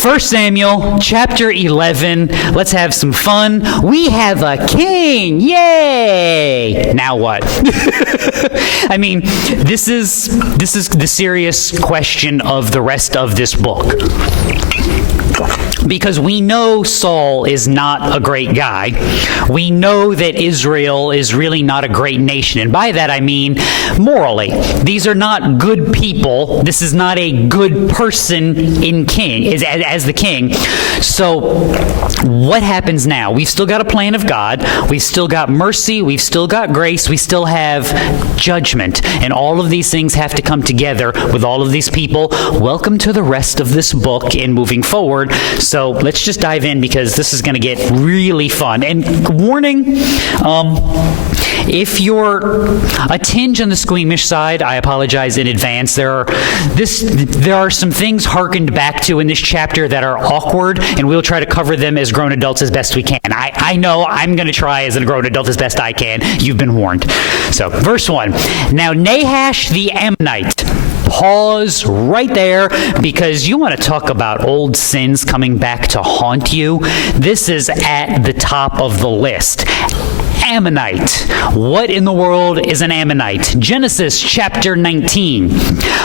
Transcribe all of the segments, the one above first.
1 Samuel chapter 11. Let's have some fun. We have a king. Yay! Now what? I mean, this is the serious question of the rest of this book. Because we know Saul is not a great guy. We know that Israel is really not a great nation. And by that I mean morally. These are not good people. This is not a good person as the king. So what happens now? We've still got a plan of God. We've still got mercy. We've still got grace. We still have judgment. And all of these things have to come together with all of these people. Welcome to the rest of this book in moving forward. So let's just dive in because this is going to get really fun. And warning, if you're a tinge on the squeamish side, I apologize in advance. There are some things hearkened back to in this chapter that are awkward, and we'll try to cover them as grown adults as best we can. I know I'm going to try as a grown adult as best I can. You've been warned. So, verse 1. Now Nahash the Ammonite. Pause right there because you want to talk about old sins coming back to haunt you. This is at the top of the list. Ammonite. What in the world is an Ammonite? Genesis chapter 19.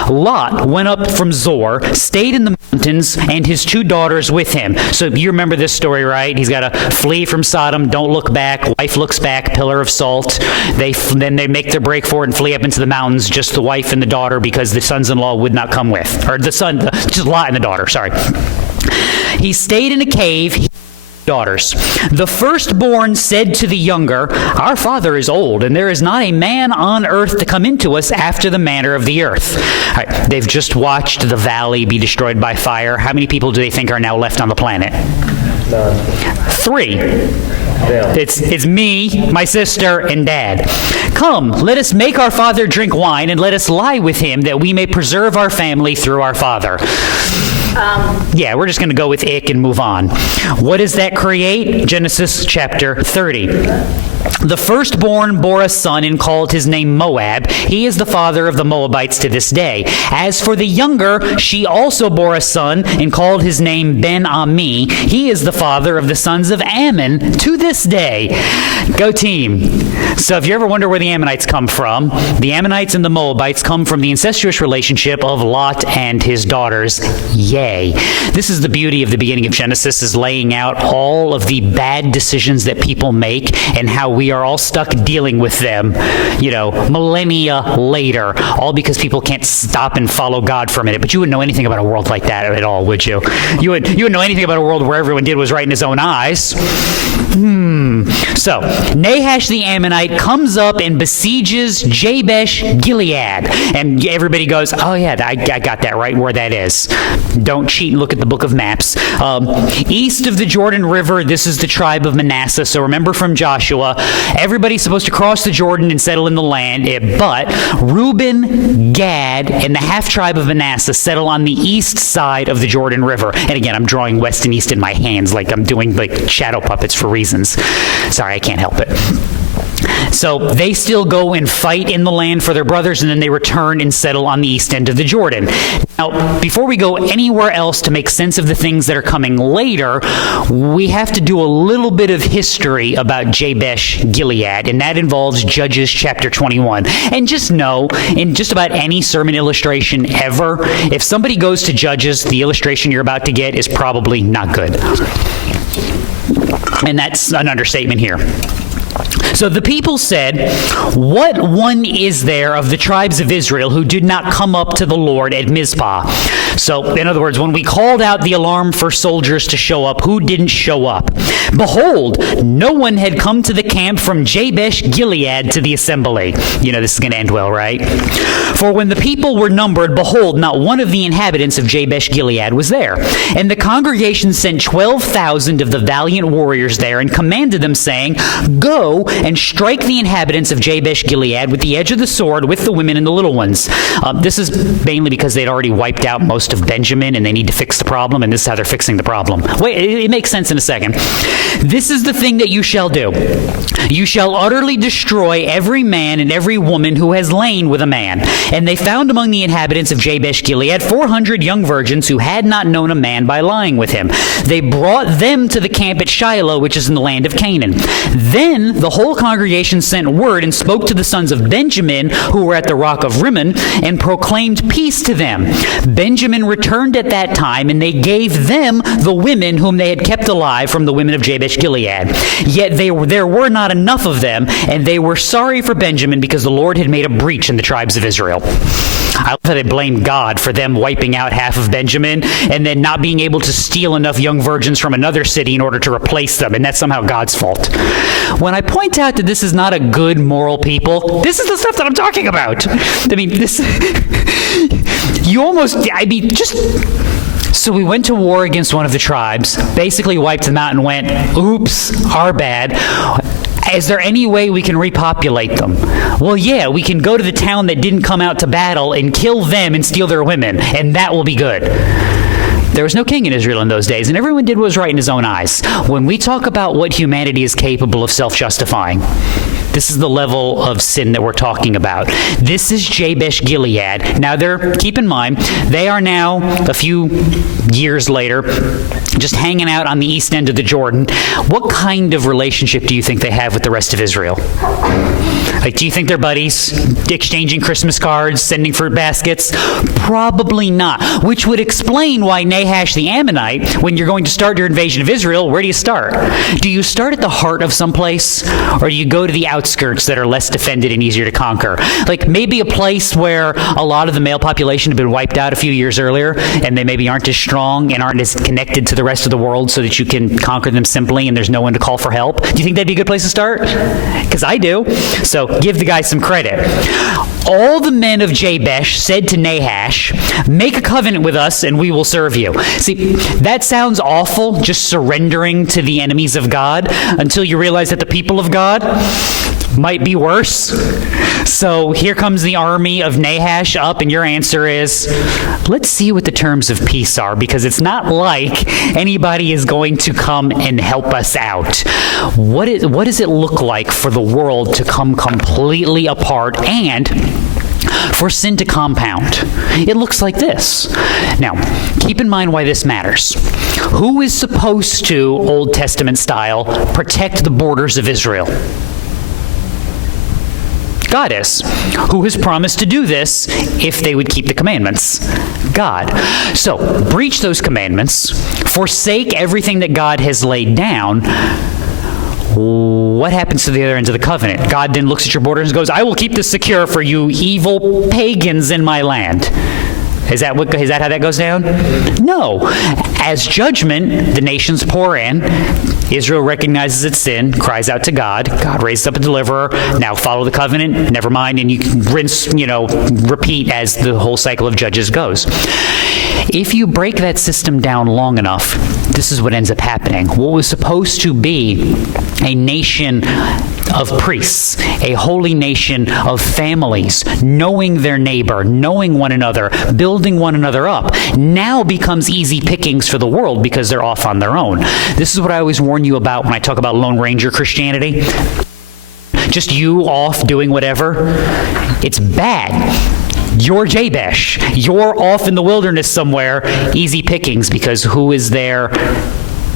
Lot went up from Zor, stayed in the mountains, and his 2 daughters with him. So you remember this story, right? He's got to flee from Sodom, don't look back. Wife looks back, pillar of salt. Then they make their break for it and flee up into the mountains, just the wife and the daughter, because the sons-in-law would not come with. Or just Lot and the daughter, sorry. He stayed in a cave. Daughters. The firstborn said to the younger, "Our father is old, and there is not a man on earth to come into us after the manner of the earth." All right, they've just watched the valley be destroyed by fire. How many people do they think are now left on the planet? None. 3. Yeah. It's me, my sister, and Dad. "Come, let us make our father drink wine, and let us lie with him, that we may preserve our family through our father." Yeah, we're just going to go with ick and move on. What does that create? Genesis chapter 30. The firstborn bore a son and called his name Moab. He is the father of the Moabites to this day. As for the younger, she also bore a son and called his name Ben-Ami. He is the father of the sons of Ammon to this day. Go team. So if you ever wonder where the Ammonites come from, the Ammonites and the Moabites come from the incestuous relationship of Lot and his daughters. Yay. This is the beauty of the beginning of Genesis, is laying out all of the bad decisions that people make and how we are all stuck dealing with them, millennia later, all because people can't stop and follow God for a minute. But you wouldn't know anything about a world like that at all, would you? You wouldn't know anything about a world where everyone did was right in his own eyes. So, Nahash the Ammonite comes up and besieges Jabesh Gilead. And everybody goes, "Oh yeah, I got that right where that is." Don't cheat and look at the book of maps. East of the Jordan River, this is the tribe of Manasseh. So remember from Joshua, everybody's supposed to cross the Jordan and settle in the land. But Reuben, Gad, and the half-tribe of Manasseh settle on the east side of the Jordan River. And again, I'm drawing west and east in my hands like I'm doing shadow puppets for reasons. Sorry, I can't help it. So they still go and fight in the land for their brothers, and then they return and settle on the east end of the Jordan. Now, before we go anywhere else to make sense of the things that are coming later, we have to do a little bit of history about Jabesh Gilead, and that involves Judges chapter 21. And just know, in just about any sermon illustration ever, if somebody goes to Judges, the illustration you're about to get is probably not good. And that's an understatement here. So the people said, "What one is there of the tribes of Israel who did not come up to the Lord at Mizpah?" So, in other words, when we called out the alarm for soldiers to show up, who didn't show up? "Behold, no one had come to the camp from Jabesh Gilead to the assembly." This is going to end well, right? "For when the people were numbered, behold, not one of the inhabitants of Jabesh Gilead was there. And the congregation sent 12,000 of the valiant warriors there and commanded them, saying, 'Go, go and strike the inhabitants of Jabesh-Gilead with the edge of the sword, with the women and the little ones. This is mainly because they'd already wiped out most of Benjamin, and they need to fix the problem, and this is how they're fixing the problem. Wait, it makes sense in a second. This is the thing that you shall do. You shall utterly destroy every man and every woman who has lain with a man. And they found among the inhabitants of Jabesh-Gilead 400 young virgins who had not known a man by lying with him. They brought them to the camp at Shiloh, which is in the land of Canaan. Then the whole congregation sent word and spoke to the sons of Benjamin, who were at the rock of Rimmon, and proclaimed peace to them. Benjamin returned at that time, and they gave them the women whom they had kept alive from the women of Jabesh-Gilead. Yet there were not enough of them, and they were sorry for Benjamin because the Lord had made a breach in the tribes of Israel. I love how they blame God for them wiping out half of Benjamin and then not being able to steal enough young virgins from another city in order to replace them, and that's somehow God's fault. When I point out that this is not a good moral people, this is the stuff that I'm talking about. I mean, So we went to war against one of the tribes, basically wiped them out and went, oops, our bad. Is there any way we can repopulate them? Well, yeah, we can go to the town that didn't come out to battle and kill them and steal their women, and that will be good. There was no king in Israel in those days, and everyone did what was right in his own eyes. When we talk about what humanity is capable of self-justifying, this is the level of sin that we're talking about. This is Jabesh-Gilead. Now, keep in mind, they are now, a few years later, just hanging out on the east end of the Jordan. What kind of relationship do you think they have with the rest of Israel? Like, do you think they're buddies, exchanging Christmas cards, sending fruit baskets? Probably not, which would explain why Nahash the Ammonite, when you're going to start your invasion of Israel, where do you start? Do you start at the heart of some place, or do you go to the outskirts that are less defended and easier to conquer? Like maybe a place where a lot of the male population had been wiped out a few years earlier, and they maybe aren't as strong and aren't as connected to the rest of the world so that you can conquer them simply and there's no one to call for help. Do you think that'd be a good place to start? Because I do. So give the guy some credit. All the men of Jabesh said to Nahash, "Make a covenant with us and we will serve you." See, that sounds awful, just surrendering to the enemies of God, until you realize that the people of God might be worse. So here comes the army of Nahash up, and your answer is, let's see what the terms of peace are, because it's not like anybody is going to come and help us out. What does it look like for the world to come completely apart and for sin to compound? It looks like this. Now, keep in mind why this matters. Who is supposed to, Old Testament style, protect the borders of Israel? God is. Who has promised to do this if they would keep the commandments? God. So, breach those commandments, forsake everything that God has laid down. What happens to the other ends of the covenant? God then looks at your borders and goes, "I will keep this secure for you evil pagans in my land." Is that how that goes down? No. As judgment, the nations pour in. Israel recognizes its sin, cries out to God. God raises up a deliverer. Now follow the covenant. Never mind. And you can repeat as the whole cycle of Judges goes. If you break that system down long enough, this is what ends up happening. What was supposed to be a nation of priests, a holy nation of families, knowing their neighbor, knowing one another, building one another up, now becomes easy pickings for the world because they're off on their own. This is what I always warn you about when I talk about Lone Ranger Christianity. Just you off doing whatever. It's bad. You're Jabesh. You're off in the wilderness somewhere, easy pickings, because who is there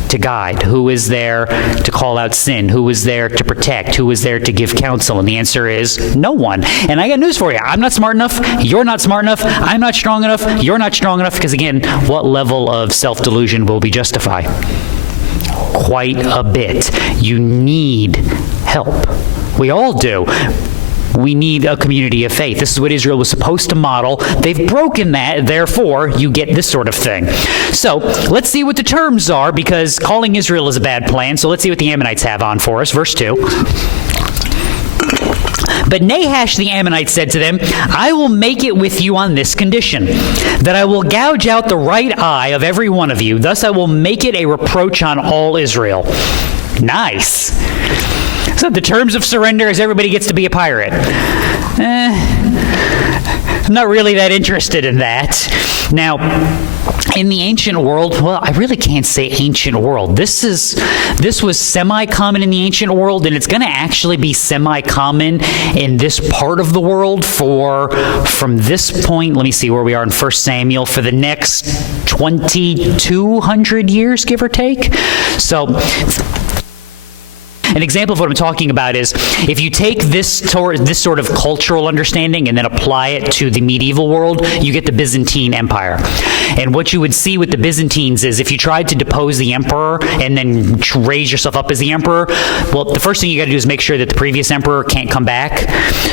to guide? Who is there to call out sin? Who is there to protect? Who is there to give counsel? And the answer is no one. And I got news for you. I'm not smart enough. You're not smart enough. I'm not strong enough. You're not strong enough. Because again, what level of self-delusion will we justify? Quite a bit. You need help. We all do. We need a community of faith. This is what Israel was supposed to model. They've broken that, therefore, you get this sort of thing. So, let's see what the terms are, because calling Israel is a bad plan, so let's see what the Ammonites have on for us. Verse 2. But Nahash the Ammonite said to them, "I will make it with you on this condition, that I will gouge out the right eye of every one of you. Thus I will make it a reproach on all Israel." Nice. So the terms of surrender is everybody gets to be a pirate. I'm not really that interested in that. Now, in the ancient world, well, I really can't say ancient world. This was semi-common in the ancient world, and it's going to actually be semi-common in this part of the world from this point, let me see where we are in 1 Samuel, for the next 2,200 years, give or take. So, an example of what I'm talking about is if you take this sort of cultural understanding and then apply it to the medieval world, you get the Byzantine Empire. And what you would see with the Byzantines is if you tried to depose the emperor and then raise yourself up as the emperor, well, the first thing you got to do is make sure that the previous emperor can't come back.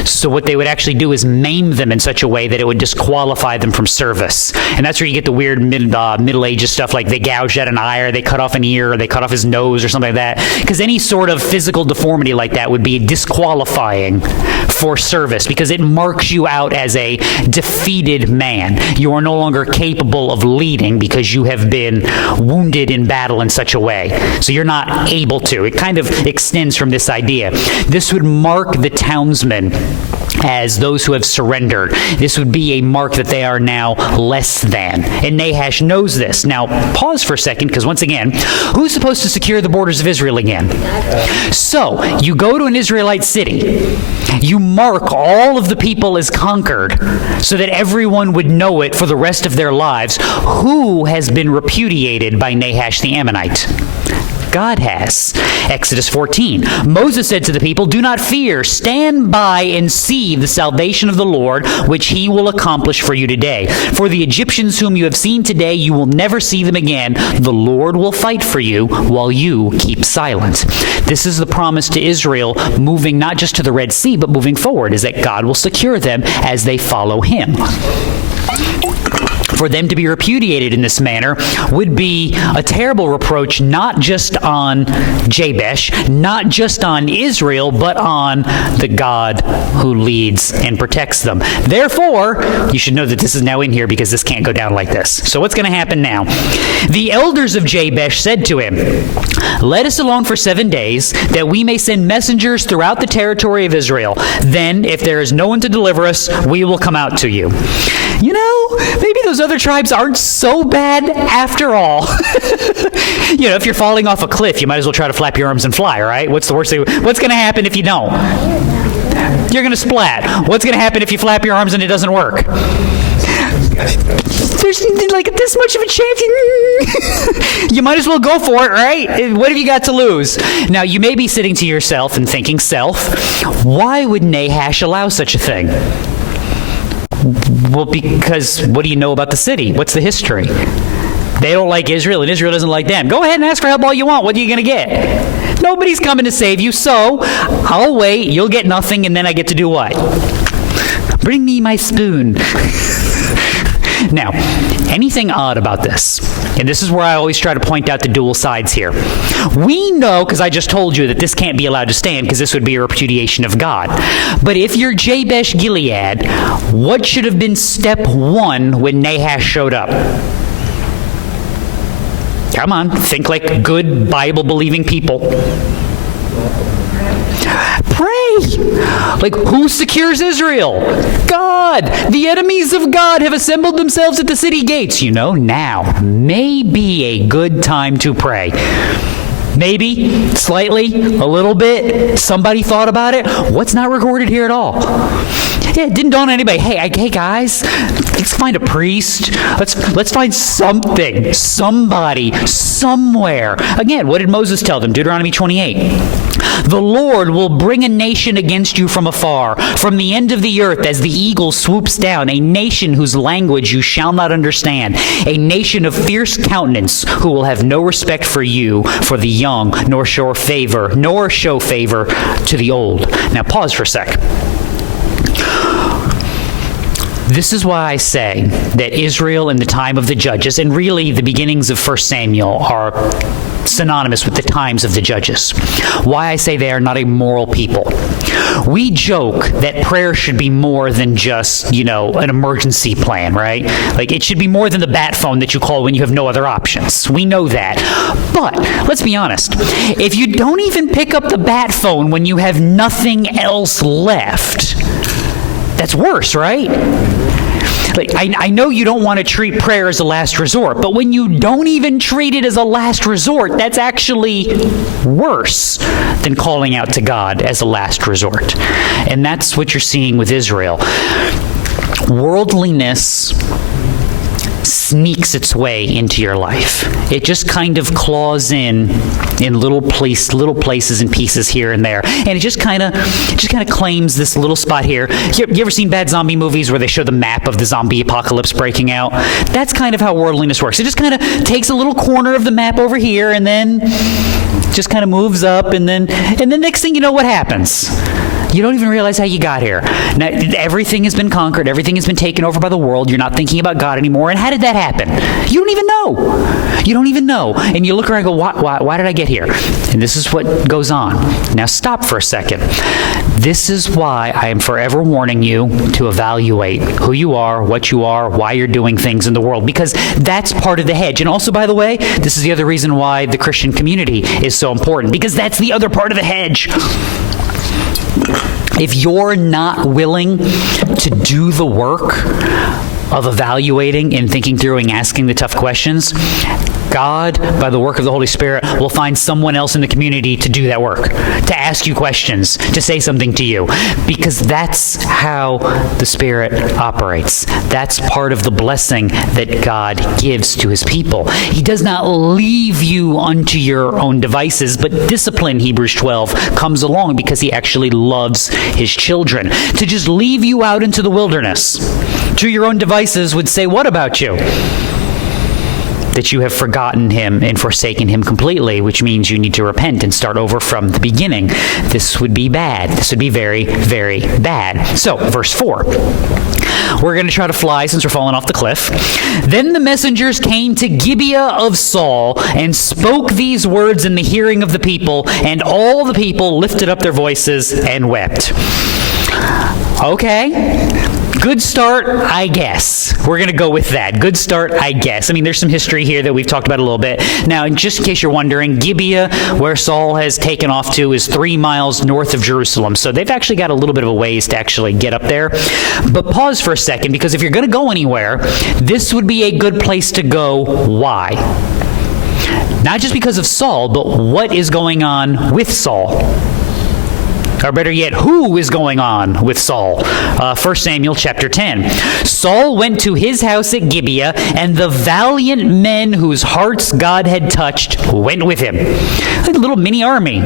So what they would actually do is maim them in such a way that it would disqualify them from service. And that's where you get the weird Middle Ages stuff, like they gouged out an eye, or they cut off an ear, or they cut off his nose, or something like that. Because any sort of physical deformity like that would be disqualifying for service, because it marks you out as a defeated man. You are no longer capable of leading because you have been wounded in battle in such a way. So you're not able to. It kind of extends from this idea. This would mark the townsmen as those who have surrendered. This would be a mark that they are now less than. And Nahash knows this. Now, pause for a second, because once again, who's supposed to secure the borders of Israel again? So, you go to an Israelite city, you mark all of the people as conquered, so that everyone would know it for the rest of their lives. Who has been repudiated by Nahash the Ammonite? God has. Exodus 14. Moses said to the people, "Do not fear. Stand by and see the salvation of the Lord, which he will accomplish for you today. For the Egyptians whom you have seen today, you will never see them again. The Lord will fight for you while you keep silent." This is the promise to Israel, moving not just to the Red Sea, but moving forward, is that God will secure them as they follow him. For them to be repudiated in this manner would be a terrible reproach, not just on Jabesh, not just on Israel, but on the God who leads and protects them. Therefore, you should know that this is now in here, because this can't go down like this. So what's going to happen now? The elders of Jabesh said to him, "Let us alone for 7 days, that we may send messengers throughout the territory of Israel. Then, if there is no one to deliver us, we will come out to you." You know, maybe those other tribes aren't so bad after all. You know, if you're falling off a cliff, you might as well try to flap your arms and fly, right? What's the worst thing? What's going to happen if you don't? You're going to splat. What's going to happen if you flap your arms and it doesn't work? There's like this much of a chance. You might as well go for it, right? What have you got to lose? Now, you may be sitting to yourself and thinking, why would Nahash allow such a thing? Well, because what do you know about the city? What's the history? They don't like Israel, and Israel doesn't like them. Go ahead and ask for help all you want. What are you going to get? Nobody's coming to save you, so I'll wait. You'll get nothing, and then I get to do what? Bring me my spoon. Now, anything odd about this? And this is where I always try to point out the dual sides here. We know, because I just told you, that this can't be allowed to stand, because this would be a repudiation of God. But if you're Jabesh Gilead, what should have been step one when Nahash showed up? Come on, think like good Bible-believing people. Pray! Like, who secures Israel? God! The enemies of God have assembled themselves at the city gates. You know, now may be a good time to pray. Maybe, slightly, a little bit. Somebody thought about it. What's not recorded here at all? Yeah, it didn't dawn on anybody. Hey guys, let's find a priest. Let's find something, somebody, somewhere. Again, what did Moses tell them? Deuteronomy 28. The Lord will bring a nation against you from afar, from the end of the earth, as the eagle swoops down, a nation whose language you shall not understand, a nation of fierce countenance who will have no respect for you, for the young, nor show favor to the old. Now pause for a sec. This is why I say that Israel in the time of the judges, and really the beginnings of 1 Samuel, are synonymous with the times of the judges. Why I say they are not a moral people. We joke that prayer should be more than just, an emergency plan, right? Like, it should be more than the bat phone that you call when you have no other options. We know that. But let's be honest. If you don't even pick up the bat phone when you have nothing else left, that's worse, right? Like, I know you don't want to treat prayer as a last resort, but when you don't even treat it as a last resort, that's actually worse than calling out to God as a last resort. And that's what you're seeing with Israel. Worldliness sneaks its way into your life. It just kind of claws in little places and pieces here and there, and it just kind of claims this little spot here. You ever seen bad zombie movies where they show the map of the zombie apocalypse breaking out? That's kind of how worldliness works. It just kind of takes a little corner of the map over here, and then just kind of moves up, and then next thing you know, what happens? You don't even realize how you got here. Now, everything has been conquered. Everything has been taken over by the world. You're not thinking about God anymore. And how did that happen? You don't even know. You don't even know. And you look around and go, why did I get here? And this is what goes on. Now, stop for a second. This is why I am forever warning you to evaluate who you are, what you are, why you're doing things in the world, because that's part of the hedge. And also, by the way, this is the other reason why the Christian community is so important, because that's the other part of the hedge. If you're not willing to do the work of evaluating and thinking through and asking the tough questions, God, by the work of the Holy Spirit, will find someone else in the community to do that work, to ask you questions, to say something to you, because that's how the Spirit operates. That's part of the blessing that God gives to His people. He does not leave you unto your own devices, but discipline, Hebrews 12, comes along because He actually loves His children. To just leave you out into the wilderness to your own devices would say, what about you? That you have forgotten Him and forsaken Him completely, which means you need to repent and start over from the beginning. This would be bad. This would be very, very bad. So, verse 4. We're going to try to fly since we're falling off the cliff. Then the messengers came to Gibeah of Saul and spoke these words in the hearing of the people, and all the people lifted up their voices and wept. Okay. Good start, I guess. We're going to go with that. Good start, I guess. I mean, there's some history here that we've talked about a little bit. Now, just in case you're wondering, Gibeah, where Saul has taken off to, is 3 miles north of Jerusalem. So they've actually got a little bit of a ways to actually get up there. But pause for a second, because if you're going to go anywhere, this would be a good place to go. Why? Not just because of Saul, but what is going on with Saul? Or better yet, who is going on with Saul? 1 Samuel chapter 10. Saul went to his house at Gibeah, and the valiant men whose hearts God had touched went with him. Like a little mini army,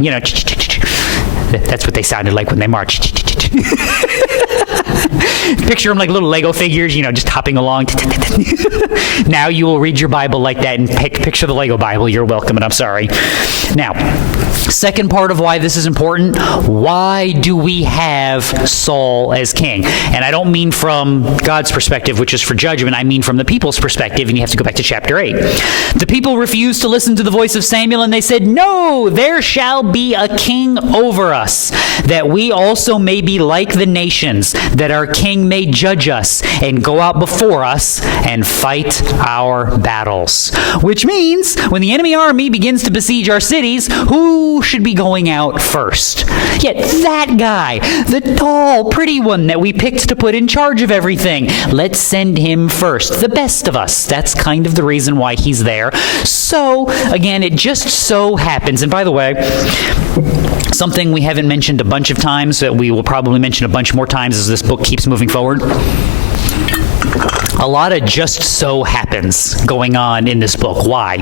That's what they sounded like when they marched. Picture them like little Lego figures, just hopping along. Now you will read your Bible like that and picture the Lego Bible. You're welcome, and I'm sorry. Now, second part of why this is important, why do we have Saul as king? And I don't mean from God's perspective, which is for judgment. I mean from the people's perspective, and you have to go back to chapter 8. The people refused to listen to the voice of Samuel, and they said, "No, there shall be a king over us, that we also may be like the nations, that our king may judge us and go out before us and fight our battles." Which means when the enemy army begins to besiege our cities, who should be going out first? Yet that guy, the tall, pretty one that we picked to put in charge of everything, let's send him first. The best of us. That's kind of the reason why he's there. So, again, it just so happens, and by the way, something we haven't mentioned a bunch of times that we will probably mention a bunch more times as this book keeps moving forward. A lot of just so happens going on in this book. Why?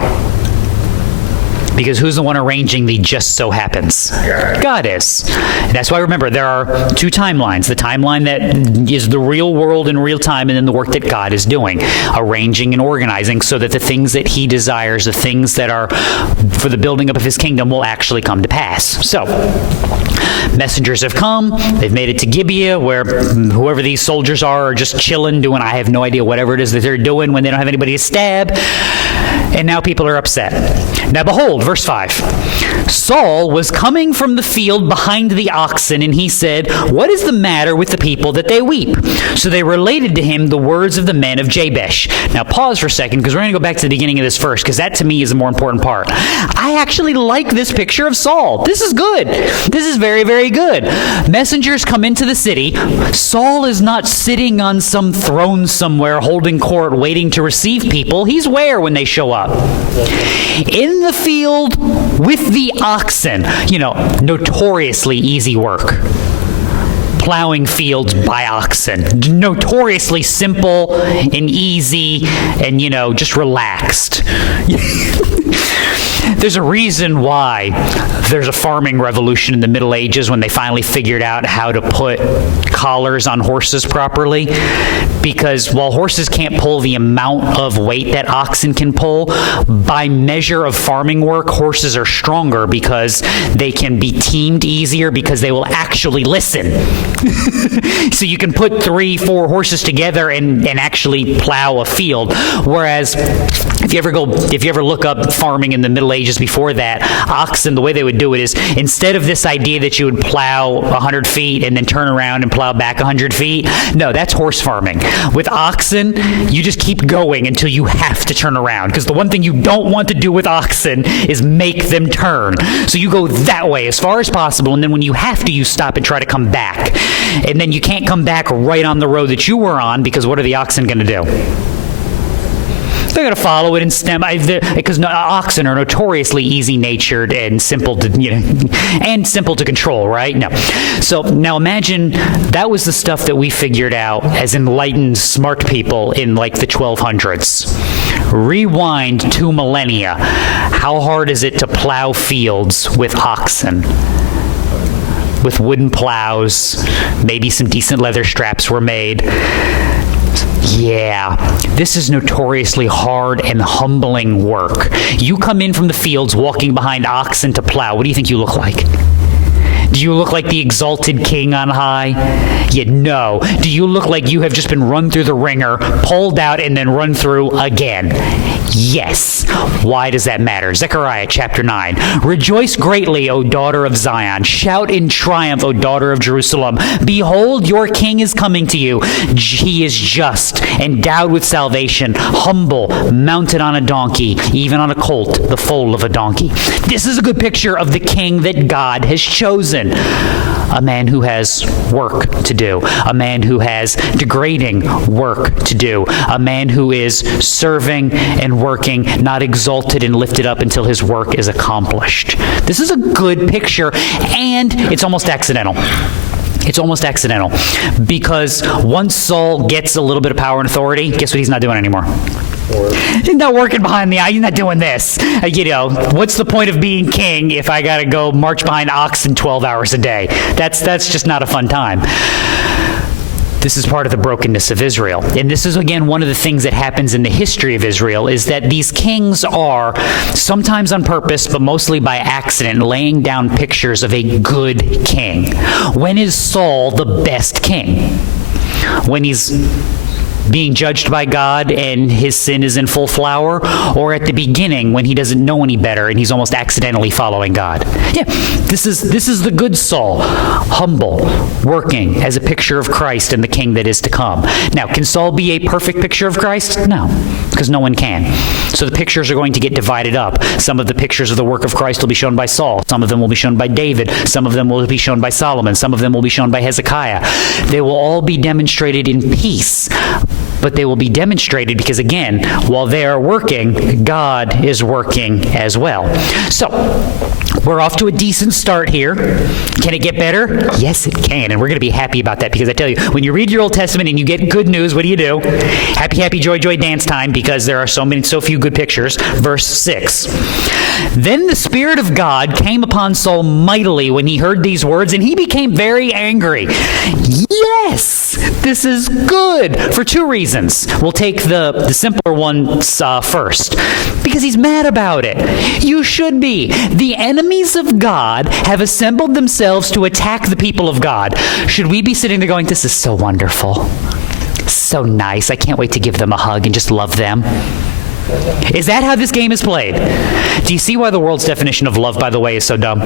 Because who's the one arranging the just so happens? God is. And that's why, remember, there are 2 timelines. The timeline that is the real world in real time, and then the work that God is doing, arranging and organizing so that the things that He desires, the things that are for the building up of His kingdom, will actually come to pass. So, Messengers have come. They've made it to Gibeah, where whoever these soldiers are just chilling, doing I have no idea whatever it is that they're doing when they don't have anybody to stab. And now people are upset. Now behold, verse 5. Saul was coming from the field behind the oxen, and he said, "What is the matter with the people that they weep?" So they related to him the words of the men of Jabesh. Now pause for a second, because we're going to go back to the beginning of this verse, because that to me is the more important part. I actually like this picture of Saul. This is good. This is very, very good. Messengers come into the city. Saul is not sitting on some throne somewhere holding court waiting to receive people. He's where when they show up? In the field with the oxen. Notoriously easy work. Plowing fields by oxen. Notoriously simple and easy and, just relaxed. There's a reason why there's a farming revolution in the Middle Ages when they finally figured out how to put collars on horses properly. Because while horses can't pull the amount of weight that oxen can pull, by measure of farming work, horses are stronger because they can be teamed easier because they will actually listen. So you can put 3-4 horses together and actually plow a field. Whereas if you ever look up farming in the Middle Ages before that, oxen, the way they would do it is instead of this idea that you would plow 100 feet and then turn around and plow back 100 feet, no, that's horse farming. With oxen, you just keep going until you have to turn around, because the one thing you don't want to do with oxen is make them turn. So you go that way as far as possible, and then when you have to, you stop and try to come back. And then you can't come back right on the road that you were on, because what are the oxen going to do? They're going to follow it and stem, because oxen are notoriously easy-natured and simple to control, right? No. So now imagine that was the stuff that we figured out as enlightened, smart people in the 1200s. Rewind 2 millennia. How hard is it to plow fields with oxen? With wooden plows, maybe some decent leather straps were made. Yeah, this is notoriously hard and humbling work. You come in from the fields walking behind oxen to plow. What do you think you look like? Do you look like the exalted king on high? No. Do you look like you have just been run through the ringer, pulled out, and then run through again? Yes. Why does that matter? Zechariah chapter 9. Rejoice greatly, O daughter of Zion. Shout in triumph, O daughter of Jerusalem. Behold, your king is coming to you. He is just, endowed with salvation, humble, mounted on a donkey, even on a colt, the foal of a donkey. This is a good picture of the king that God has chosen. A man who has work to do. A man who has degrading work to do. A man who is serving and working, not exalted and lifted up until his work is accomplished. This is a good picture, and it's almost accidental. It's almost accidental, because once Saul gets a little bit of power and authority, guess what he's not doing anymore? He's not working behind the eye. He's not doing this. What's the point of being king if I got to go march behind oxen 12 hours a day? That's just not a fun time. This is part of the brokenness of Israel. And this is, again, one of the things that happens in the history of Israel, is that these kings are, sometimes on purpose, but mostly by accident, laying down pictures of a good king. When is Saul the best king? When he's being judged by God and his sin is in full flower, or at the beginning when he doesn't know any better and he's almost accidentally following God? Yeah, this is the good Saul, humble, working as a picture of Christ and the king that is to come. Now, can Saul be a perfect picture of Christ? No, because no one can. So the pictures are going to get divided up. Some of the pictures of the work of Christ will be shown by Saul. Some of them will be shown by David. Some of them will be shown by Solomon. Some of them will be shown by Hezekiah. They will all be demonstrated in peace. But they will be demonstrated because, again, while they are working, God is working as well. So, we're off to a decent start here. Can it get better? Yes, it can, and we're going to be happy about that, because I tell you, when you read your Old Testament and you get good news, what do? Happy, happy, joy, joy, dance time, because there are so few good pictures. Verse 6. Then the Spirit of God came upon Saul mightily when he heard these words, and he became very angry. yes, this is good for two reasons. We'll take the simpler one first. Because he's mad about it. You should be. The enemies of God have assembled themselves to attack the people of God. Should we be sitting there going, this is so wonderful, so nice, I can't wait to give them a hug and just love them? Is that how this game is played? Do you see why the world's definition of love, by the way, is so dumb?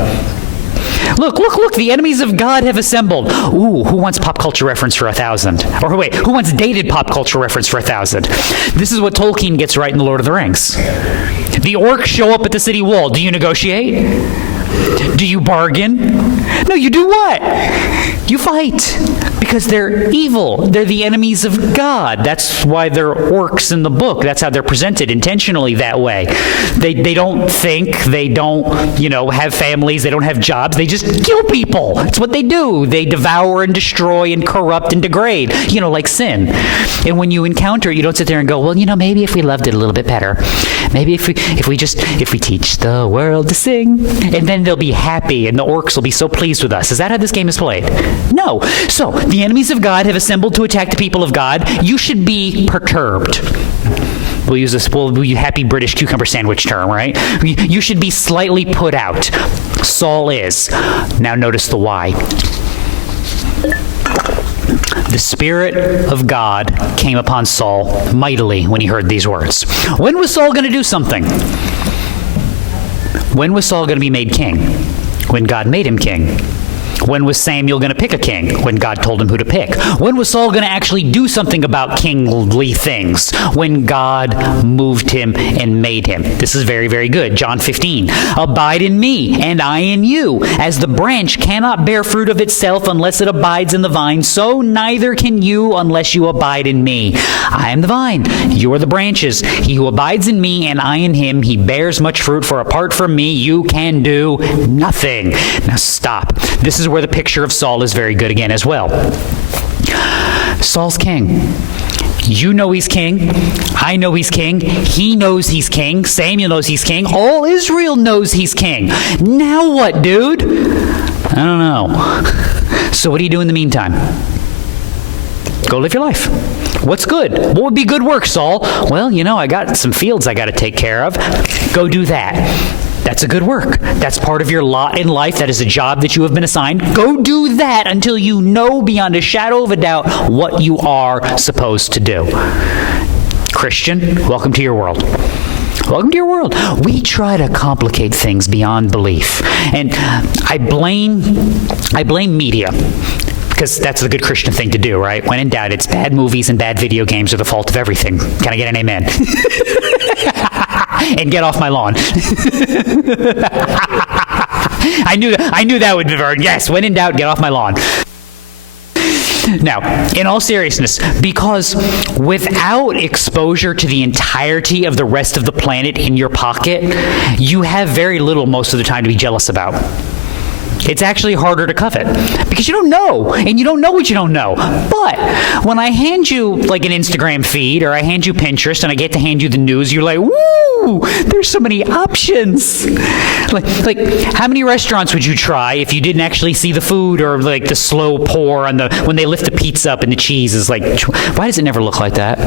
Look, the enemies of God have assembled. Ooh, who wants pop culture reference for 1,000? Or wait, who wants dated pop culture reference for 1,000? This is what Tolkien gets right in The Lord of the Rings. The orcs show up at the city wall. Do you negotiate? Do you bargain? No, you do what? You fight. Because they're evil. They're the enemies of God. That's why they're orcs in the book. That's how they're presented intentionally that way. They don't think. They don't, have families. They don't have jobs. They just kill people. That's what they do. They devour and destroy and corrupt and degrade, like sin. And when you encounter it, you don't sit there and go, well, maybe if we loved it a little bit better. Maybe if we teach the world to sing, and then they'll be happy and the orcs will be so pleased with us. Is that how this game is played? No. So, the enemies of God have assembled to attack the people of God. You should be perturbed. We'll use this happy British cucumber sandwich term, right? You should be slightly put out. Saul is. Now notice the why. The Spirit of God came upon Saul mightily when he heard these words. When was Saul going to do something? When was Saul going to be made king? When God made him king. When was Samuel going to pick a king? When God told him who to pick. When was Saul going to actually do something about kingly things? When God moved him and made him. This is very, very good. John 15. Abide in me, and I in you. As the branch cannot bear fruit of itself unless it abides in the vine, so neither can you unless you abide in me. I am the vine, you are the branches. He who abides in me and I in him, he bears much fruit, for apart from me you can do nothing. Now stop. This is where the picture of Saul is very good again as well. Saul's king. You know he's king. I know he's king. He knows he's king. Samuel knows he's king. All Israel knows he's king. Now what, dude? I don't know. So what do you do in the meantime? Go live your life. What's good? What would be good work, Saul? Well, I got some fields I got to take care of. Go do that. That's a good work. That's part of your lot in life. That is a job that you have been assigned. Go do that until you know beyond a shadow of a doubt what you are supposed to do. Christian, welcome to your world. Welcome to your world. We try to complicate things beyond belief. And I blame media. Because that's the good Christian thing to do, right? When in doubt, it's bad movies and bad video games are the fault of everything. Can I get an amen? And get off my lawn. I knew that would be very, yes, when in doubt, get off my lawn. Now, in all seriousness, because without exposure to the entirety of the rest of the planet in your pocket, you have very little most of the time to be jealous about. It's actually harder to covet because you don't know, and you don't know what you don't know. But when I hand you like an Instagram feed or I hand you Pinterest and I get to hand you the news, you're like, woo, there's so many options. Like how many restaurants would you try if you didn't actually see the food or like the slow pour on when they lift the pizza up and the cheese is like, why does it never look like that?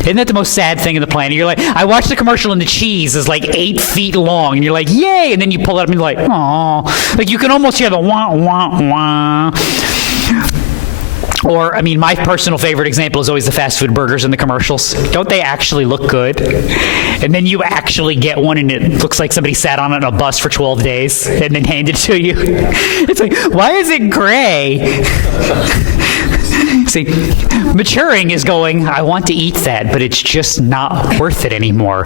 Isn't that the most sad thing in the planet? You're like, I watched the commercial and the cheese is like 8 feet long, and you're like, yay! And then you pull it up and you're like, aw. Like you can almost hear the wah, wah, wah. Or, my personal favorite example is always the fast food burgers in the commercials. Don't they actually look good? And then you actually get one and it looks like somebody sat on it on a bus for 12 days and then handed it to you. It's like, why is it gray? See, maturing is going, I want to eat that, but it's just not worth it anymore.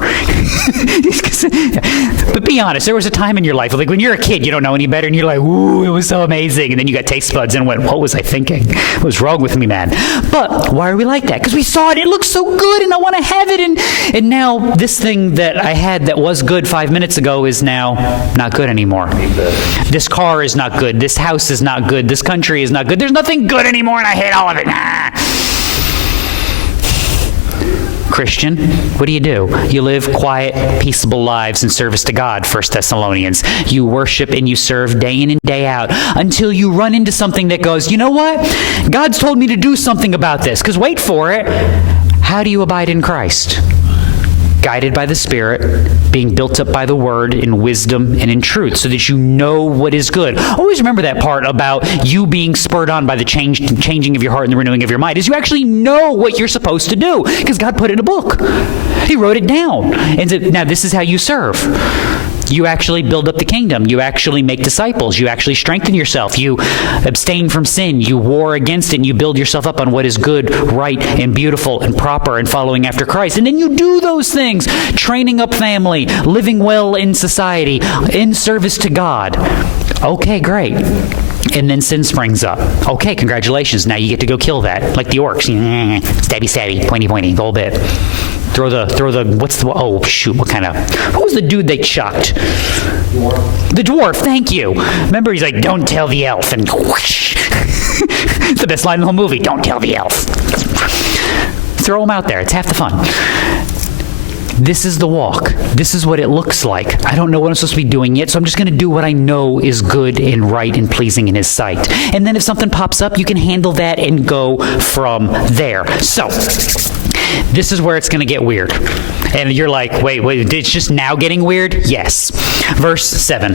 But be honest, there was a time in your life, like when you're a kid, you don't know any better, and you're like, ooh, it was so amazing. And then you got taste buds and went, what was I thinking? What was wrong with me, man? But why are we like that? Because we saw it looks so good, and I want to have it. And now this thing that I had that was good 5 minutes ago is now not good anymore. This car is not good. This house is not good. This country is not good. There's nothing good anymore, and I hate all of it. Christian, what do? You live quiet, peaceable lives in service to God, 1 Thessalonians. You worship and you serve day in and day out until you run into something that goes, you know what? God's told me to do something about this. Because wait for it. How do you abide in Christ? Guided by the Spirit, being built up by the Word in wisdom and in truth, so that you know what is good. Always remember that part about you being spurred on by the changing of your heart and the renewing of your mind, is you actually know what you're supposed to do, because God put it in a book. He wrote it down. And said, now this is how you serve. You actually build up the kingdom. You actually make disciples. You actually strengthen yourself. You abstain from sin. You war against it, and you build yourself up on what is good, right, and beautiful, and proper, and following after Christ. And then you do those things, training up family, living well in society, in service to God. Okay, great. And then sin springs up. Okay, congratulations. Now you get to go kill that, like the orcs. Stabby, stabby, pointy, pointy, the whole bit. Throw the, oh shoot, what was the dude they chucked? The dwarf, thank you. Remember, he's like, don't tell the elf, and whoosh. It's the best line in the whole movie, don't tell the elf. Throw him out there, it's half the fun. This is the walk. This is what it looks like. I don't know what I'm supposed to be doing yet, so I'm just going to do what I know is good and right and pleasing in His sight. And then if something pops up, you can handle that and go from there. So, this is where it's going to get weird. And you're like, wait, it's just now getting weird? Yes. Verse 7.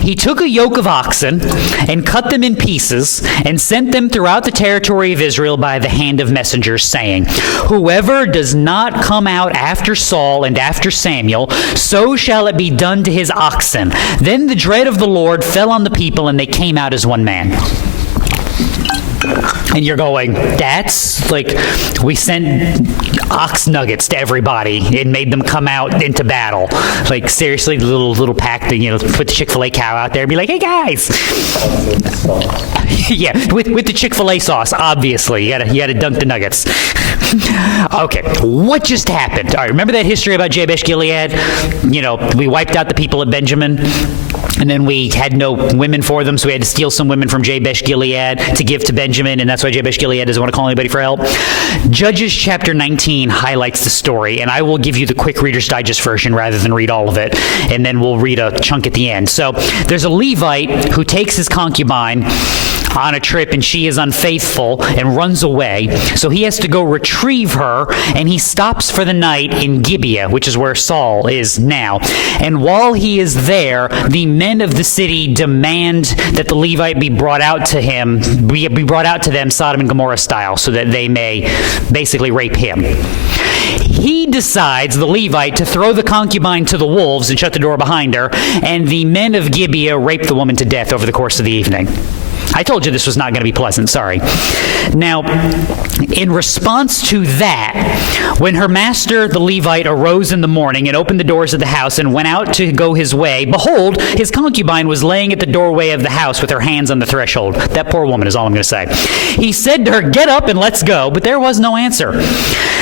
He took a yoke of oxen and cut them in pieces and sent them throughout the territory of Israel by the hand of messengers, saying, whoever does not come out after Saul and after Samuel, so shall it be done to his oxen. Then the dread of the Lord fell on the people, and they came out as one man. And you're going, that's like, we sent ox nuggets to everybody and made them come out into battle. Like, seriously, the little pack that, put the Chick-fil-A cow out there and be like, hey guys. Yeah, with the Chick-fil-A sauce, obviously. You gotta dunk the nuggets. Okay, what just happened? All right, remember that history about Jabesh Gilead? We wiped out the people at Benjamin, and then we had no women for them, so we had to steal some women from Jabesh Gilead to give to Benjamin, and that's why Jabesh Gilead doesn't want to call anybody for help. Judges chapter 19 highlights the story, and I will give you the quick Reader's Digest version rather than read all of it, and then we'll read a chunk at the end. So there's a Levite who takes his concubine on a trip, and she is unfaithful and runs away. So he has to go retrieve her, and he stops for the night in Gibeah, which is where Saul is now. And while he is there, the men of the city demand that the Levite be brought out to them Sodom and Gomorrah style, so that they may basically rape him. He decides, the Levite, to throw the concubine to the wolves and shut the door behind her, and the men of Gibeah rape the woman to death over the course of the evening. I told you this was not going to be pleasant, sorry. Now, in response to that, when her master, the Levite, arose in the morning and opened the doors of the house and went out to go his way, behold, his concubine was laying at the doorway of the house with her hands on the threshold. That poor woman is all I'm going to say. He said to her, get up and let's go, but there was no answer.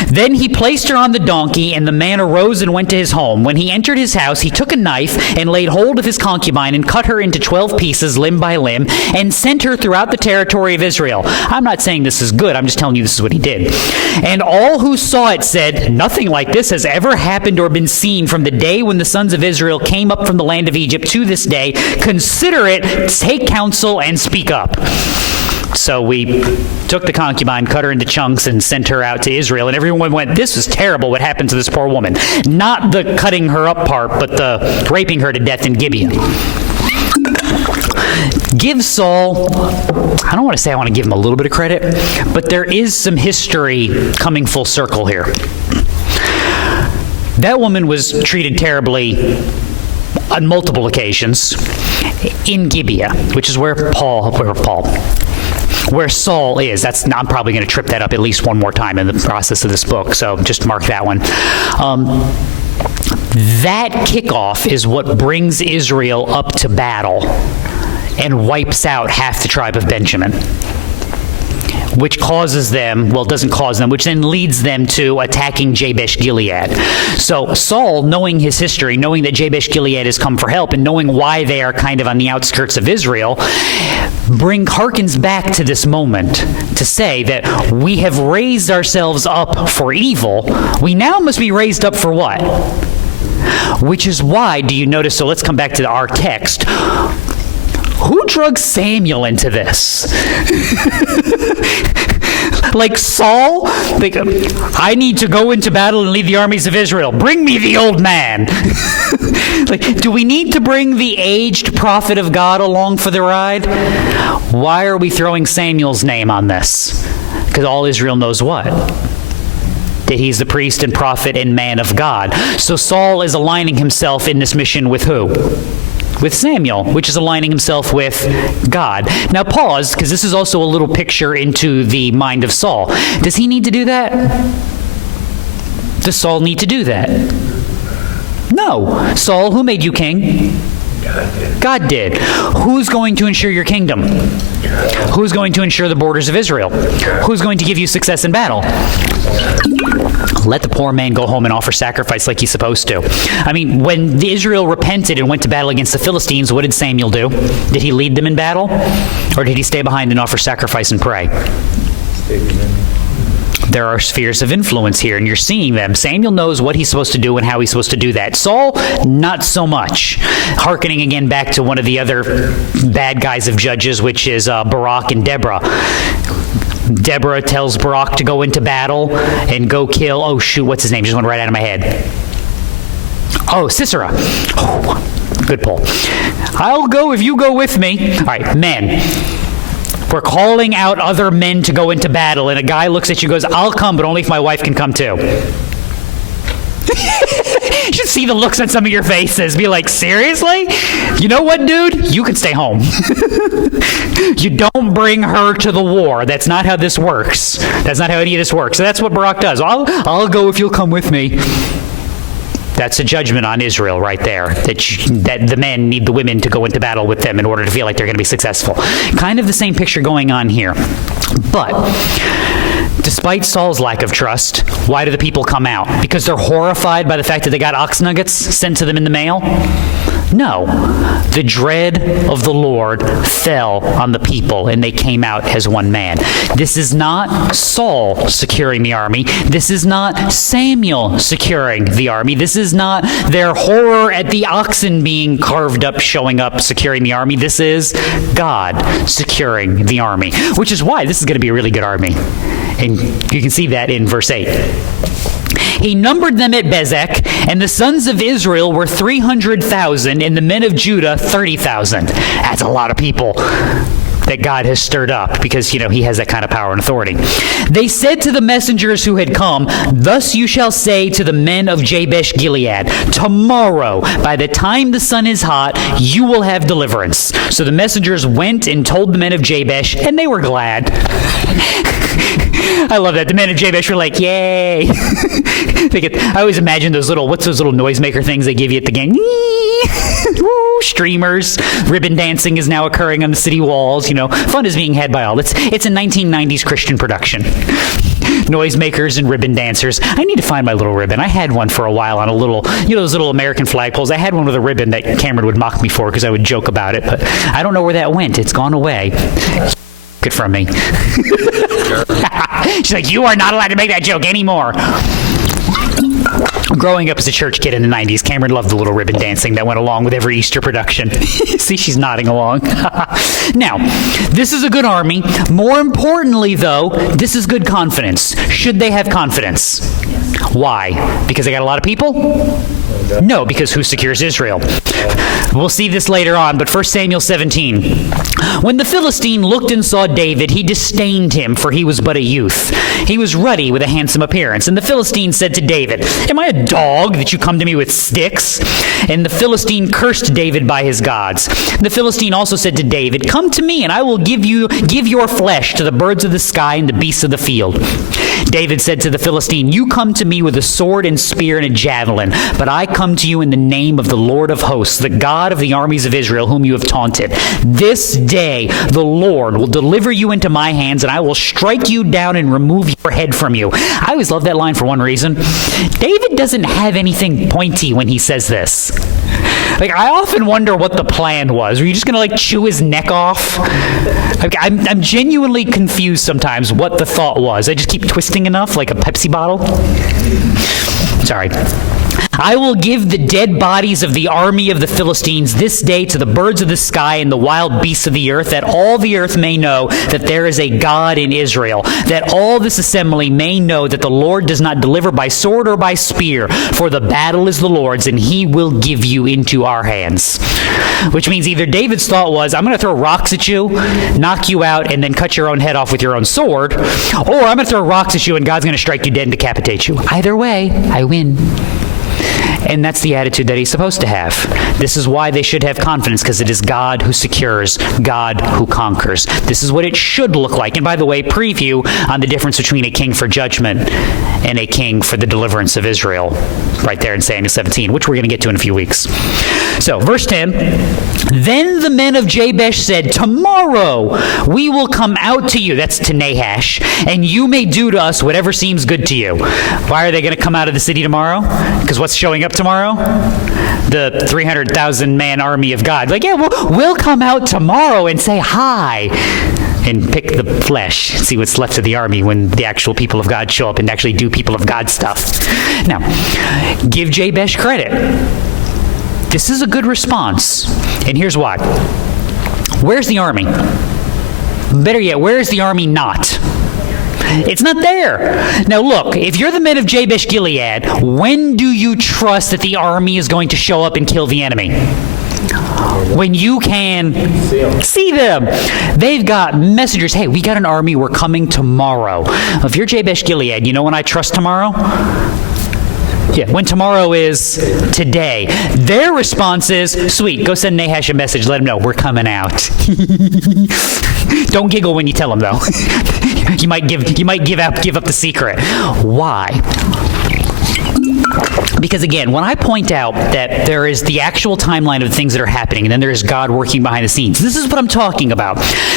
Then he placed her on the donkey, and the man arose and went to his home. When he entered his house, he took a knife and laid hold of his concubine and cut her into 12 pieces, limb by limb, and sent her throughout the territory of Israel. I'm not saying this is good. I'm just telling you this is what he did. And all who saw it said, nothing like this has ever happened or been seen from the day when the sons of Israel came up from the land of Egypt to this day. Consider it, take counsel, and speak up. So we took the concubine, cut her into chunks, and sent her out to Israel. And everyone went, this is terrible what happened to this poor woman. Not the cutting her up part, but the raping her to death in Gibeah. Give Saul, I don't want to say I want to give him a little bit of credit, but there is some history coming full circle here. That woman was treated terribly on multiple occasions in Gibeah, which is where Saul is. I'm probably going to trip that up at least one more time in the process of this book, so just mark that one. That kickoff is what brings Israel up to battle and wipes out half the tribe of Benjamin. which causes them, well, it doesn't cause them, which then leads them to attacking Jabesh Gilead. So Saul, knowing his history, knowing that Jabesh Gilead has come for help, and knowing why they are kind of on the outskirts of Israel, harkens back to this moment to say that we have raised ourselves up for evil. We now must be raised up for what? Which is why, do you notice, so let's come back to our text. Who drug Samuel into this? Like Saul? Like, I need to go into battle and lead the armies of Israel. Bring me the old man. Like, do we need to bring the aged prophet of God along for the ride? Why are we throwing Samuel's name on this? Because all Israel knows what? That he's the priest and prophet and man of God. So Saul is aligning himself in this mission with who? With Samuel, which is aligning himself with God. Now pause, because this is also a little picture into the mind of Saul. Does he need to do that? Does Saul need to do that? No. Saul, who made you king? God did. Who's going to ensure your kingdom? Who's going to ensure the borders of Israel? Who's going to give you success in battle? Let the poor man go home and offer sacrifice like he's supposed to. I mean, when Israel repented and went to battle against the Philistines, what did Samuel do? Did he lead them in battle? Or did he stay behind and offer sacrifice and pray? There are spheres of influence here, and you're seeing them. Samuel knows what he's supposed to do and how he's supposed to do that. Saul, not so much. Hearkening again back to one of the other bad guys of Judges, which is Barak and Deborah. Deborah tells Barak to go into battle and go kill, oh shoot, what's his name? Just went right out of my head. Oh, Sisera. Oh, good pull. I'll go if you go with me. All right, men. We're calling out other men to go into battle, and a guy looks at you and goes, I'll come, but only if my wife can come too. You should see the looks on some of your faces. Be like, seriously? You know what, dude? You can stay home. You don't bring her to the war. That's not how this works. That's not how any of this works. So that's what Barak does. I'll go if you'll come with me. That's a judgment on Israel right there, that the men need the women to go into battle with them in order to feel like they're going to be successful. Kind of the same picture going on here. But despite Saul's lack of trust, why do the people come out? Because they're horrified by the fact that they got ox nuggets sent to them in the mail? No. The dread of the Lord fell on the people, and they came out as one man. This is not Saul securing the army. This is not Samuel securing the army. This is not their horror at the oxen being carved up, showing up, securing the army. This is God securing the army, which is why this is going to be a really good army. And you can see that in verse 8. He numbered them at Bezek, and the sons of Israel were 300,000, and the men of Judah 30,000. That's a lot of people that God has stirred up because, he has that kind of power and authority. They said to the messengers who had come, thus you shall say to the men of Jabesh Gilead, tomorrow, by the time the sun is hot, you will have deliverance. So the messengers went and told the men of Jabesh, and they were glad. I love that. The men of Jabesh were like, yay. I always imagine those little noisemaker things they give you at the game? Woo, streamers. Ribbon dancing is now occurring on the city walls. Fun is being had by all. It's a 1990s Christian production. Noisemakers and ribbon dancers. I need to find my little ribbon. I had one for a while on a little, those little American flagpoles. I had one with a ribbon that Cameron would mock me for because I would joke about it, but I don't know where that went. It's gone away. It from me. She's like, you are not allowed to make that joke anymore. Growing up as a church kid in the 90s, Cameron loved the little ribbon dancing that went along with every Easter production. See, she's nodding along. Now, this is a good army. More importantly, though, this is good confidence. Should they have confidence? Why? Because they got a lot of people? No, because who secures Israel? We'll see this later on, but 1 Samuel 17. When the Philistine looked and saw David, he disdained him, for he was but a youth. He was ruddy with a handsome appearance. And the Philistine said to David, am I a dog that you come to me with sticks? And the Philistine cursed David by his gods. The Philistine also said to David, come to me, and I will give your flesh to the birds of the sky and the beasts of the field. David said to the Philistine, you come to me with a sword and spear and a javelin, but I come to you in the name of the Lord of hosts, the God of the armies of Israel, whom you have taunted. This day the Lord will deliver you into my hands, and I will strike you down and remove your head from you. I always love that line for one reason. David doesn't have anything pointy when he says this. Like, I often wonder what the plan was. Were you just going to, like, chew his neck off? Like, I'm genuinely confused sometimes what the thought was. I just keep twisting enough, like a Pepsi bottle. Sorry. I will give the dead bodies of the army of the Philistines this day to the birds of the sky and the wild beasts of the earth, that all the earth may know that there is a God in Israel, that all this assembly may know that the Lord does not deliver by sword or by spear, for the battle is the Lord's, and he will give you into our hands. Which means either David's thought was, I'm going to throw rocks at you, knock you out, and then cut your own head off with your own sword, or I'm going to throw rocks at you and God's going to strike you dead and decapitate you. Either way, I win. And that's the attitude that he's supposed to have. This is why they should have confidence, because it is God who secures, God who conquers. This is what it should look like. And by the way, preview on the difference between a king for judgment and a king for the deliverance of Israel, right there in Samuel 17, which we're going to get to in a few weeks. So, verse 10, then the men of Jabesh said, tomorrow we will come out to you, that's to Nahash, and you may do to us whatever seems good to you. Why are they going to come out of the city tomorrow? Because what's showing up tomorrow? The 300,000 man army of God. Like, yeah, we'll come out tomorrow and say hi and pick the flesh, see what's left of the army when the actual people of God show up and actually do people of God stuff. Now, give Jabesh credit. This is a good response, and here's why. Where's the army? Better yet, where is the army not? It's not there. Now look, if you're the men of Jabesh Gilead, when do you trust that the army is going to show up and kill the enemy? When you can see them. They've got messengers. Hey, we got an army. We're coming tomorrow. If you're Jabesh Gilead, you know when I trust tomorrow? Yeah, when tomorrow is today. Their response is, sweet, go send Nahash a message. Let him know we're coming out. Don't giggle when you tell him, though. You might give up the secret. Why? Because again, when I point out that there is the actual timeline of things that are happening, and then there is God working behind the scenes, this is what I'm talking about.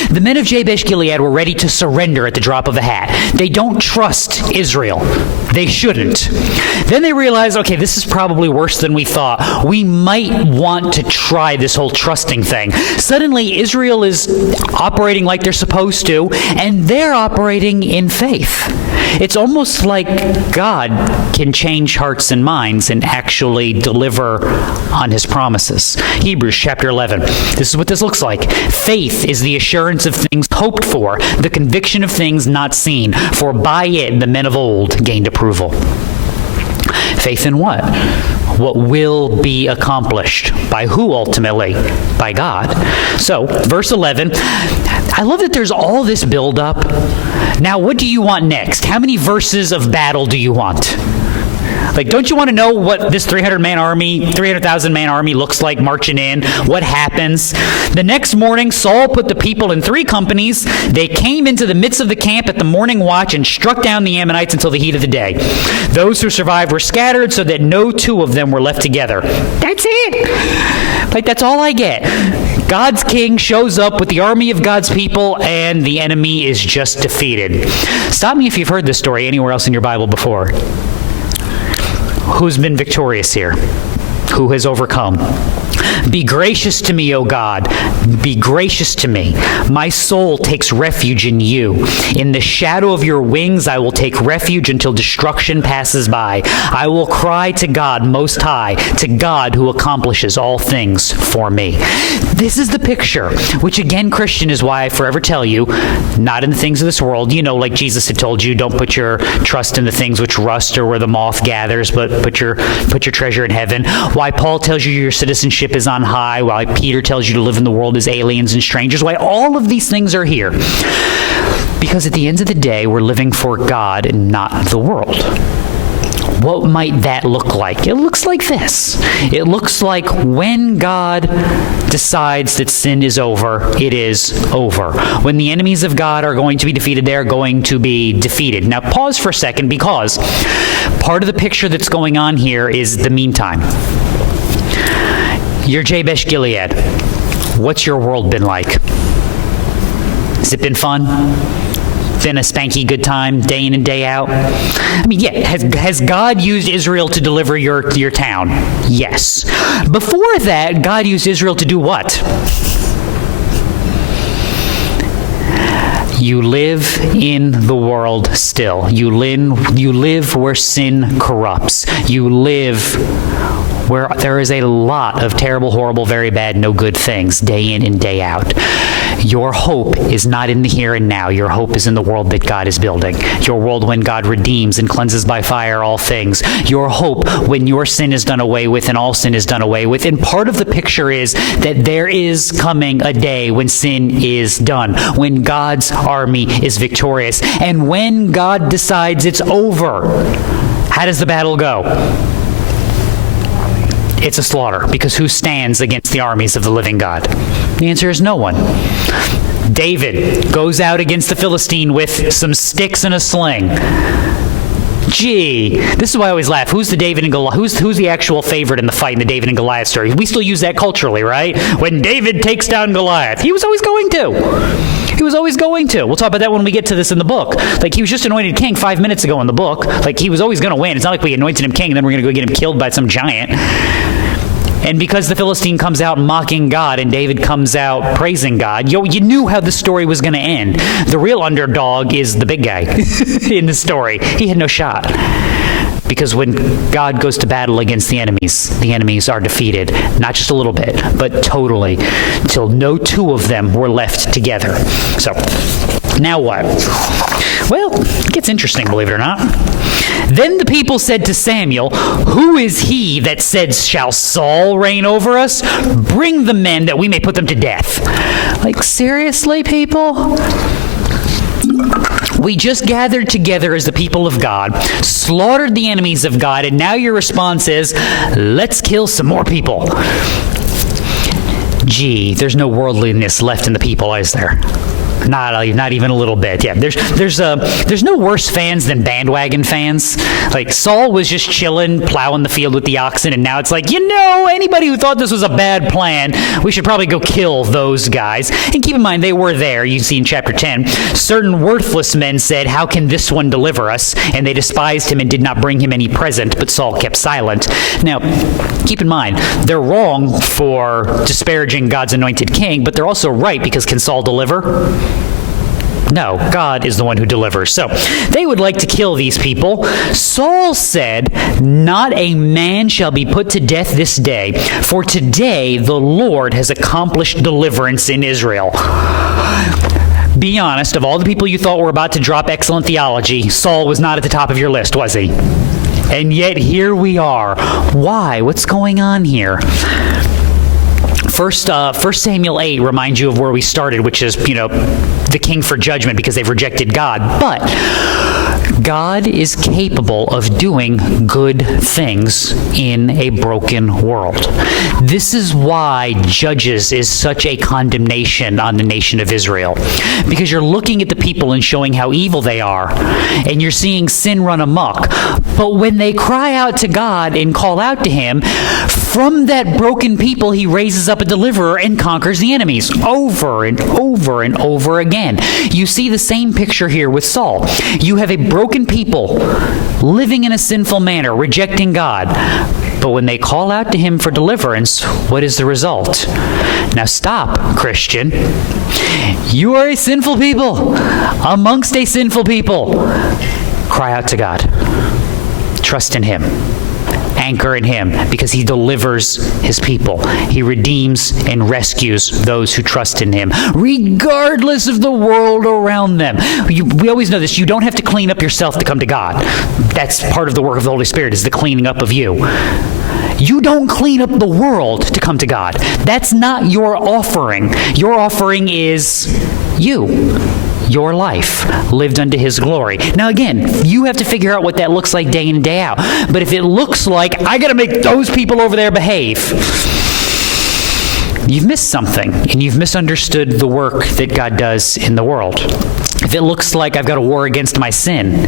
The men of Jabesh Gilead were ready to surrender at the drop of a hat. They don't trust Israel. They shouldn't. Then they realize, okay, this is probably worse than we thought. We might want to try this whole trusting thing. Suddenly, Israel is operating like they're supposed to, and they're operating in faith. It's almost like God can change hearts and minds and actually deliver on his promises. Hebrews chapter 11. This is what this looks like. Faith is the assurance of things hoped for, the conviction of things not seen. For by it the men of old gained approval. Faith in what? What will be accomplished. By who ultimately? By God. So, verse 11, I love that there's all this buildup. Now, what do you want next? How many verses of battle do you want? Like, don't you want to know what this 300,000 man army looks like marching in? What happens? The next morning, Saul put the people in 3 companies. They came into the midst of the camp at the morning watch and struck down the Ammonites until the heat of the day. Those who survived were scattered so that no 2 of them were left together. That's it. Like, that's all I get. God's king shows up with the army of God's people, and the enemy is just defeated. Stop me if you've heard this story anywhere else in your Bible before. Who's been victorious here? Who has overcome? Be gracious to me, O God. Be gracious to me. My soul takes refuge in you. In the shadow of your wings I will take refuge until destruction passes by. I will cry to God Most High, to God who accomplishes all things for me. This is the picture, which again, Christian, is why I forever tell you, not in the things of this world. You know, like Jesus had told you, don't put your trust in the things which rust or where the moth gathers, but put your treasure in heaven. Why Paul tells you your citizenship is on high, why Peter tells you to live in the world as aliens and strangers, why all of these things are here. Because at the end of the day, we're living for God and not the world. What might that look like? It looks like this. It looks like when God decides that sin is over, it is over. When the enemies of God are going to be defeated, they're going to be defeated. Now, pause for a second, because part of the picture that's going on here is the meantime. You're Jabesh Gilead. What's your world been like? Has it been fun? Been a spanky good time, day in and day out? I mean, yeah, has God used Israel to deliver your town? Yes. Before that, God used Israel to do what? You live in the world still. You live where sin corrupts. You live where there is a lot of terrible, horrible, very bad, no good things, day in and day out. Your hope is not in the here and now. Your hope is in the world that God is building. Your world when God redeems and cleanses by fire all things. Your hope when your sin is done away with and all sin is done away with. And part of the picture is that there is coming a day when sin is done, when God's army is victorious, and when God decides it's over. How does the battle go? It's a slaughter, because who stands against the armies of the living God? The answer is no one. David goes out against the Philistine with some sticks and a sling. Gee, this is why I always laugh. Who's the David and Goliath? Who's the actual favorite in the fight in the David and Goliath story? We still use that culturally, right? When David takes down Goliath, he was always going to. He was always going to. We'll talk about that when we get to this in the book. Like, he was just anointed king 5 minutes ago in the book. Like, he was always going to win. It's not like we anointed him king and then we're going to go get him killed by some giant. And because the Philistine comes out mocking God and David comes out praising God, you knew how the story was going to end. The real underdog is the big guy in the story. He had no shot. Because when God goes to battle against the enemies are defeated. Not just a little bit, but totally, till no two of them were left together. So, now what? Well, it gets interesting, believe it or not. Then the people said to Samuel, "Who is he that said, 'Shall Saul reign over us?' Bring the men that we may put them to death." Like, seriously, people? We just gathered together as the people of God, slaughtered the enemies of God, and now your response is, let's kill some more people. Gee, there's no worldliness left in the people, is there? Not even a little bit. Yeah, there's no worse fans than bandwagon fans. Like, Saul was just chilling, plowing the field with the oxen, and now it's like, anybody who thought this was a bad plan, we should probably go kill those guys. And keep in mind, they were there. You see in chapter 10, certain worthless men said, "How can this one deliver us?" And they despised him and did not bring him any present, but Saul kept silent. Now, keep in mind, they're wrong for disparaging God's anointed king, but they're also right, because can Saul deliver? No, God is the one who delivers. So they would like to kill these people. Saul said, "Not a man shall be put to death this day, for today the Lord has accomplished deliverance in Israel." Be honest, of all the people you thought were about to drop excellent theology, Saul was not at the top of your list, was he? And yet here we are. Why? What's going on here? First Samuel 8 reminds you of where we started, which is, the king for judgment because they've rejected God. But God is capable of doing good things in a broken world. This is why Judges is such a condemnation on the nation of Israel. Because you're looking at the people and showing how evil they are, and you're seeing sin run amok. But when they cry out to God and call out to him, from that broken people he raises up a deliverer and conquers the enemies over and over and over again. You see the same picture here with Saul. You have a broken people living in a sinful manner, rejecting God. But when they call out to him for deliverance, what is the result? Now stop, Christian. You are a sinful people amongst a sinful people. Cry out to God. Trust in him. Anchor in him, because he delivers his people. He redeems and rescues those who trust in him, regardless of the world around them. We always know this. You don't have to clean up yourself to come to God. That's part of the work of the Holy Spirit, is the cleaning up of you. You don't clean up the world to come to God. That's not your offering. Your offering is you. your life lived unto his glory. Now again, you have to figure out what that looks like day in and day out. But if it looks like, I got to make those people over there behave, you've missed something, and you've misunderstood the work that God does in the world. If it looks like I've got a war against my sin,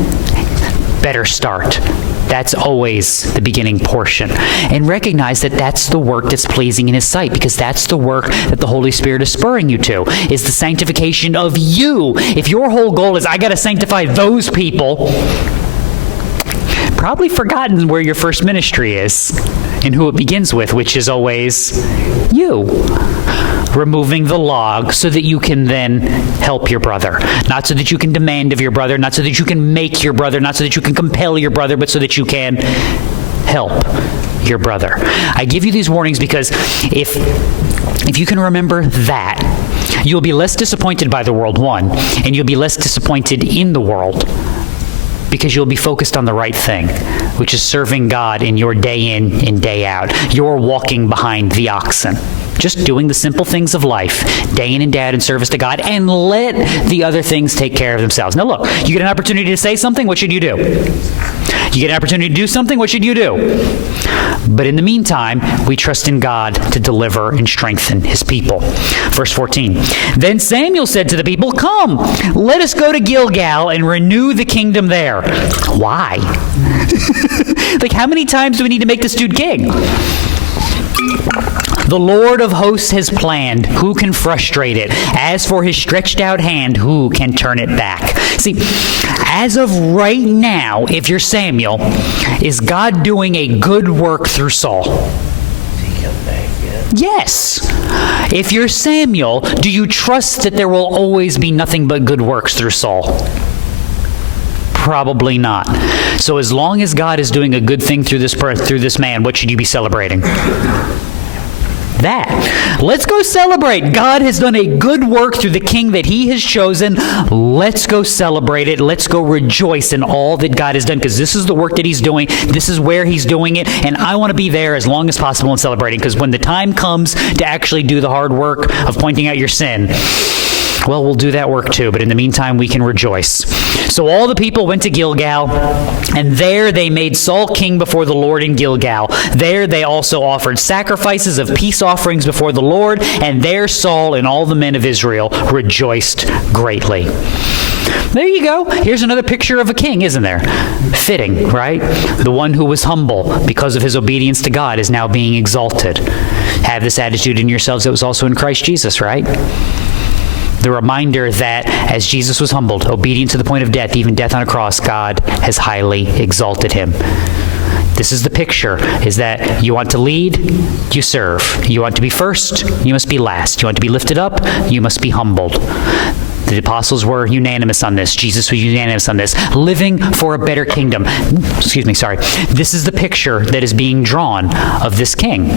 better start. That's always the beginning portion. And recognize that that's the work that's pleasing in his sight, because that's the work that the Holy Spirit is spurring you to, is the sanctification of you. If your whole goal is, I got to sanctify those people, probably forgotten where your first ministry is and who it begins with, which is always you. Removing the log so that you can then help your brother. Not so that you can demand of your brother, not so that you can make your brother, not so that you can compel your brother, but so that you can help your brother. I give you these warnings because if you can remember that, you'll be less disappointed by the world, one, and you'll be less disappointed in the world, because you'll be focused on the right thing, which is serving God in your day in and day out. You're walking behind the oxen, just doing the simple things of life, day in and day out in service to God, and let the other things take care of themselves. Now look, you get an opportunity to say something, what should you do? You get an opportunity to do something, what should you do? But in the meantime, we trust in God to deliver and strengthen his people. Verse 14, then Samuel said to the people, come, let us go to Gilgal and renew the kingdom there. Why? Like, how many times do we need to make this dude king? The Lord of hosts has planned. Who can frustrate it? As for his stretched out hand, who can turn it back? See, as of right now, if you're Samuel, is God doing a good work through Saul? Yes. If you're Samuel, do you trust that there will always be nothing but good works through Saul? Probably not. So as long as God is doing a good thing through this man, what should you be celebrating? That. Let's go celebrate. God has done a good work through the king that he has chosen. Let's go celebrate it. Let's go rejoice in all that God has done, because this is the work that he's doing. This is where he's doing it, and I want to be there as long as possible in celebrating, because when the time comes to actually do the hard work of pointing out your sin, well, we'll do that work too, but in the meantime, we can rejoice. So all the people went to Gilgal, and there they made Saul king before the Lord in Gilgal. There they also offered sacrifices of peace offerings before the Lord, and there Saul and all the men of Israel rejoiced greatly. There you go. Here's another picture of a king, isn't there? Fitting, right? The one who was humble because of his obedience to God is now being exalted. Have this attitude in yourselves that was also in Christ Jesus, right? The reminder that as Jesus was humbled, obedient to the point of death, even death on a cross, God has highly exalted him. This is the picture, is that you want to lead, you serve. You want to be first, you must be last. You want to be lifted up, you must be humbled. The apostles were unanimous on this. Jesus was unanimous on this. Living for a better kingdom. This is the picture that is being drawn of this king.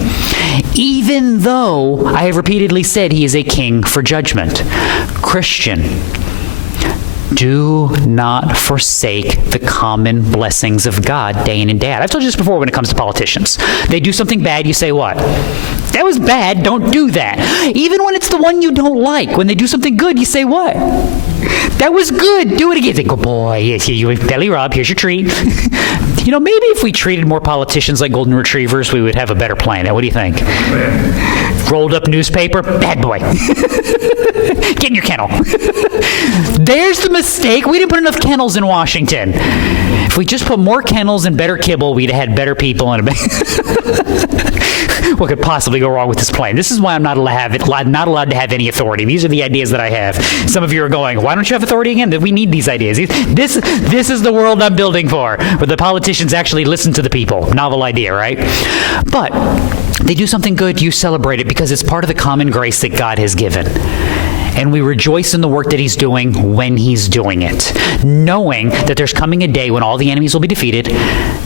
Even though I have repeatedly said he is a king for judgment. Christian, do not forsake the common blessings of God day in and day out. I've told you this before when it comes to politicians. They do something bad, you say what? That was bad, don't do that. Even when it's the one you don't like, when they do something good, you say what? That was good, do it again. They go, boy, yes, you belly rub, here's your treat. Maybe if we treated more politicians like golden retrievers, we would have a better planet. What do you think? Rolled up newspaper, bad boy. Get in your kennel. There's the mistake. We didn't put enough kennels in Washington. If we just put more kennels and better kibble, we'd have had better people and what could possibly go wrong with this plane? This is why I'm not allowed to have any authority. These are the ideas that I have. Some of you are going, why don't you have authority again? We need these ideas. This is the world I'm building for, where the politicians actually listen to the people. Novel idea, right? But they do something good, you celebrate it because it's part of the common grace that God has given. And we rejoice in the work that he's doing when he's doing it, knowing that there's coming a day when all the enemies will be defeated,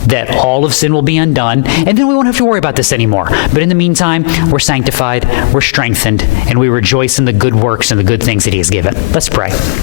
that all of sin will be undone, and then we won't have to worry about this anymore. But in the meantime, we're sanctified, we're strengthened, and we rejoice in the good works and the good things that he has given. Let's pray.